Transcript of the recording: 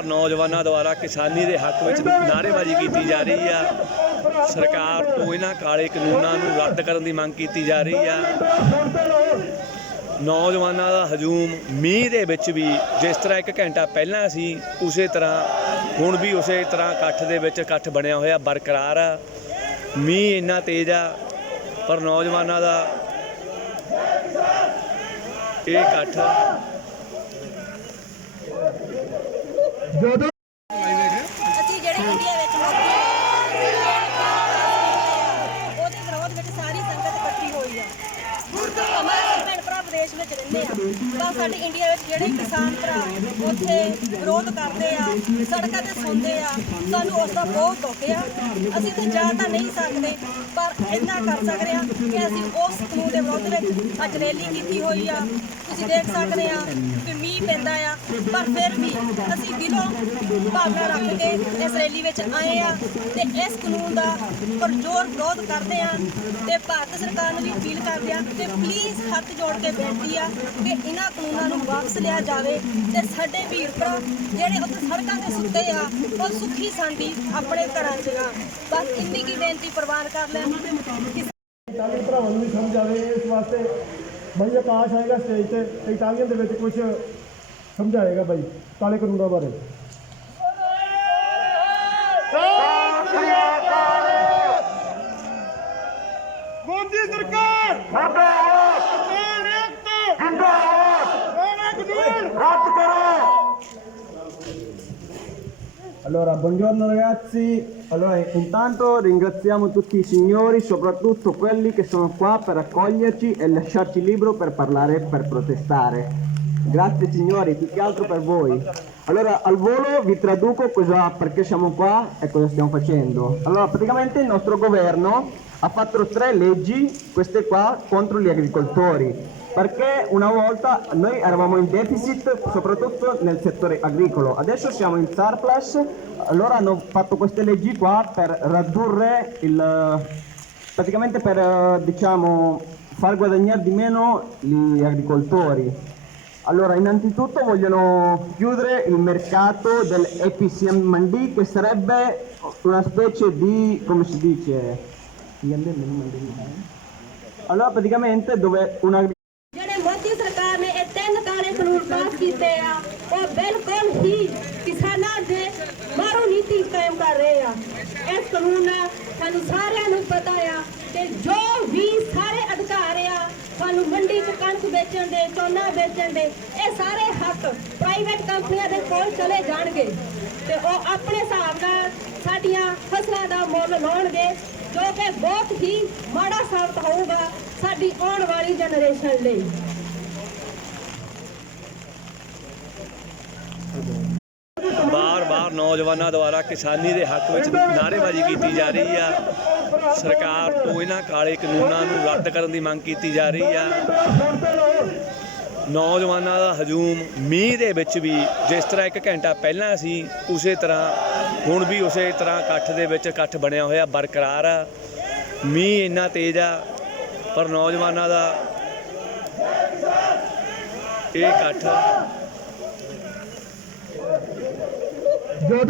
ਬਾਰ ਨੌਜਵਾਨਾਂ ਦੁਆਰਾ ਕਿਸਾਨੀ ਦੇ ਹੱਕ ਵਿੱਚ ਨਾਅਰੇਬਾਜ਼ੀ ਕੀਤੀ ਜਾ ਰਹੀ ਆ। ਸਰਕਾਰ ਤੋਂ ਇਹਨਾਂ ਕਾਲੇ ਕਾਨੂੰਨਾਂ ਨੂੰ ਰੱਦ ਕਰਨ ਦੀ ਮੰਗ ਕੀਤੀ ਜਾ ਰਹੀ ਆ। ਨੌਜਵਾਨਾਂ ਦਾ ਹਜੂਮ ਮੀਂਹ ਦੇ ਵਿੱਚ ਵੀ ਜਿਸ ਤਰ੍ਹਾਂ ਇੱਕ ਘੰਟਾ ਪਹਿਲਾਂ ਸੀ, ਉਸੇ ਤਰ੍ਹਾਂ ਹੁਣ ਵੀ ਉਸੇ ਤਰ੍ਹਾਂ ਇਕੱਠ ਦੇ ਵਿੱਚ ਇਕੱਠ ਬਣਿਆ ਹੋਇਆ, ਬਰਕਰਾਰ ਆ। ਮੀਂਹ ਇੰਨਾ ਤੇਜ਼ ਆ, ਪਰ ਨੌਜਵਾਨਾਂ ਦਾ ਇਹ ਇਕੱਠ ਅਸੀਂ ਜਿਹੜੇ ਇੰਡੀਆ ਵਿੱਚ ਮੋਦੀ ਉਹਦੇ ਵਿਰੋਧ ਵਿੱਚ ਸਾਰੀ ਸੰਗਤ ਇਕੱਠੀ ਹੋਈ ਆ। ਅਸੀਂ ਭੈਣ ਭਰਾ ਵਿਦੇਸ਼ ਵਿੱਚ ਰਹਿੰਦੇ ਆ। ਤਾਂ ਸਾਡੇ ਇੰਡੀਆ ਵਿੱਚ ਜਿਹੜੇ ਕਿਸਾਨ ਭਰਾ ਉੱਥੇ ਵਿਰੋਧ ਕਰਦੇ ਆ, ਸੜਕਾਂ ਤੇ ਸੌਂਦੇ ਆ, ਸਾਨੂੰ ਉਸ ਦਾ ਬਹੁਤ ਦੁੱਖ ਆ। ਅਸੀਂ ਤੇ ਜਾ ਤਾਂ ਨਹੀਂ ਸਕਦੇ, ਪਰ ਇੰਨਾ ਕਰ ਸਕਦੇ ਆ ਕਿ ਅਸੀਂ ਉਸ ਕਾਨੂੰਨ ਦੇ ਵਿਰੋਧ ਵਿੱਚ ਅੱਜ ਰੈਲੀ ਕੀਤੀ ਹੋਈ ਆ। ਤੁਸੀਂ ਦੇਖ ਸਕਦੇ ਆ ਕਿ ਮੀਂਹ ਪੈਂਦਾ ਆ, ਪਰ ਫਿਰ ਵੀ ਅਸੀਂ ਦਿਲੋਂ ਭਾਵਨਾ ਰੱਖ ਕੇ ਇਸ ਰੈਲੀ ਵਿੱਚ ਆਏ ਆ ਤੇ ਇਸ ਕਾਨੂੰਨ ਦਾ ਪਰਜੋਰ ਵਿਰੋਧ ਕਰਦੇ ਆ ਤੇ ਭਾਰਤ ਸਰਕਾਰ ਨੂੰ ਵੀ ਅਪੀਲ ਕਰਦੇ ਆ ਕਿ ਪਲੀਜ਼ ਹੱਥ ਜੋੜ ਕੇ ਬੇਨਤੀ ਆ ਕਿ ਇਹਨਾਂ ਕਾਨੂੰਨਾਂ ਨੂੰ ਵਾਪਸ ਲਿਆ ਜਾਵੇ ਤੇ ਸਾਡੇ ਵੀਰ ਭਰਾ ਜਿਹੜੇ ਉੱਥੇ ਸੜਕਾਂ ਤੇ ਸੁੱਤੇ ਆ, ਉਹ ਸੁੱਖੀ ਸਾਂਦੀ ਆਪਣੇ ਘਰਾਂ 'ਚ ਆ ਬਸ ਇੰਨੀ ਕੀ ਬੇਨਤੀ ਪ੍ਰਵਾਨ ਕਰ ਲੈਣ। ਇਟਾਲੀਅਨ ਭਰਾਵਾਂ ਨੂੰ ਵੀ ਸਮਝ ਆਵੇ ਇਸ ਵਾਸਤੇ। ਬਾਈ ਆਕਾਸ਼ ਆਏਗਾ ਸਟੇਜ ਤੇ, ਇਟਾਲੀਅਨ ਦੇ ਵਿੱਚ ਕੁਝ ਸਮਝਾਏਗਾ ਬਾਈ ਕਾਲੇ ਕਾਨੂੰਨਾਂ ਬਾਰੇ ਮੋਦੀ ਸਰਕਾਰ ਜਿੰਦਾਬਾਦ ਜਿੰਦਾਬਾਦ ਰੱਦ ਕਰੋ Allora, buongiorno ragazzi. Allora, intanto ringraziamo tutti i signori, soprattutto quelli che sono qua per accoglierci e lasciarci libero per parlare e per protestare. Grazie signori, più che altro per voi. Allora, al volo vi traduco cosa, perché siamo qua e cosa stiamo facendo. Allora, praticamente il nostro governo ha fatto tre leggi, queste qua, contro gli agricoltori. Perché una volta noi eravamo in deficit soprattutto nel settore agricolo, adesso siamo in surplus, allora hanno fatto queste leggi qua per ridurre il, praticamente per eh, diciamo far guadagnare di meno gli agricoltori. Allora, innanzitutto vogliono chiudere il mercato dell'EPCM Mandi che sarebbe una specie di, come si dice? Allora, praticamente dove una ਜਿਹੜੇ ਮੋਦੀ ਸਰਕਾਰ ਨੇ ਇਹ ਤਿੰਨ ਕਾਲੇ ਕਾਨੂੰਨ ਪਾਸ ਕੀਤੇ ਆ ਉਹ ਬਿਲਕੁਲ ਹੀ ਕਿਸਾਨਾਂ ਦੇ ਮਾਰੂ ਨੀਤੀ ਕਾਇਮ ਕਰ ਰਹੇ ਆ ਇਸ ਕਾਨੂੰਨ ਨਾਲ ਸਾਨੂੰ ਸਾਰਿਆਂ ਨੂੰ ਪਤਾ ਆ ਕਿ ਜੋ ਵੀ ਸਾਰੇ ਅਧਿਕਾਰ ਆ ਸਾਨੂੰ ਮੰਡੀ 'ਚ ਕਣਕ ਵੇਚਣ ਦੇ, ਝੋਨਾ ਵੇਚਣ ਦੇ, ਇਹ ਸਾਰੇ ਹੱਕ ਪ੍ਰਾਈਵੇਟ ਕੰਪਨੀਆਂ ਦੇ ਕੋਲ ਚਲੇ ਜਾਣਗੇ। ਤੇ ਉਹ ਆਪਣੇ ਹਿਸਾਬ ਨਾਲ ਸਾਡੀਆਂ ਫਸਲਾਂ ਦਾ ਮੁੱਲ ਲਾਉਣਗੇ, ਜੋ ਕਿ ਬਹੁਤ ਹੀ ਮਾੜਾ ਸਾਬਤ ਹੋਊਗਾ ਸਾਡੀ ਆਉਣ ਵਾਲੀ ਜਨਰੇਸ਼ਨ ਲਈ। ਬਾਰ-ਬਾਰ ਨੌਜਵਾਨਾਂ ਦੁਆਰਾ ਕਿਸਾਨੀ ਦੇ ਹੱਕ ਵਿੱਚ ਨਾਅਰੇਬਾਜ਼ੀ ਕੀਤੀ ਜਾ ਰਹੀ ਆ। ਸਰਕਾਰ ਤੋਂ ਇਹਨਾਂ ਕਾਲੇ ਕਾਨੂੰਨਾਂ ਨੂੰ ਰੱਦ ਕਰਨ ਦੀ ਮੰਗ ਕੀਤੀ ਜਾ ਰਹੀ ਆ। ਨੌਜਵਾਨਾਂ ਦਾ ਹਜੂਮ ਮੀਂਹ ਦੇ ਵਿੱਚ ਵੀ ਜਿਸ ਤਰ੍ਹਾਂ ਇੱਕ ਘੰਟਾ ਪਹਿਲਾਂ ਸੀ, ਉਸੇ ਤਰ੍ਹਾਂ ਹੁਣ ਵੀ ਉਸੇ ਤਰ੍ਹਾਂ ਇਕੱਠ ਦੇ ਵਿੱਚ ਇਕੱਠ ਬਣਿਆ ਹੋਇਆ, ਬਰਕਰਾਰ ਆ। ਮੀਂਹ ਇੰਨਾ ਤੇਜ਼ ਆ, ਪਰ ਨੌਜਵਾਨਾਂ ਦਾ ਇਹ ਇਕੱਠ ਜਦੋਂ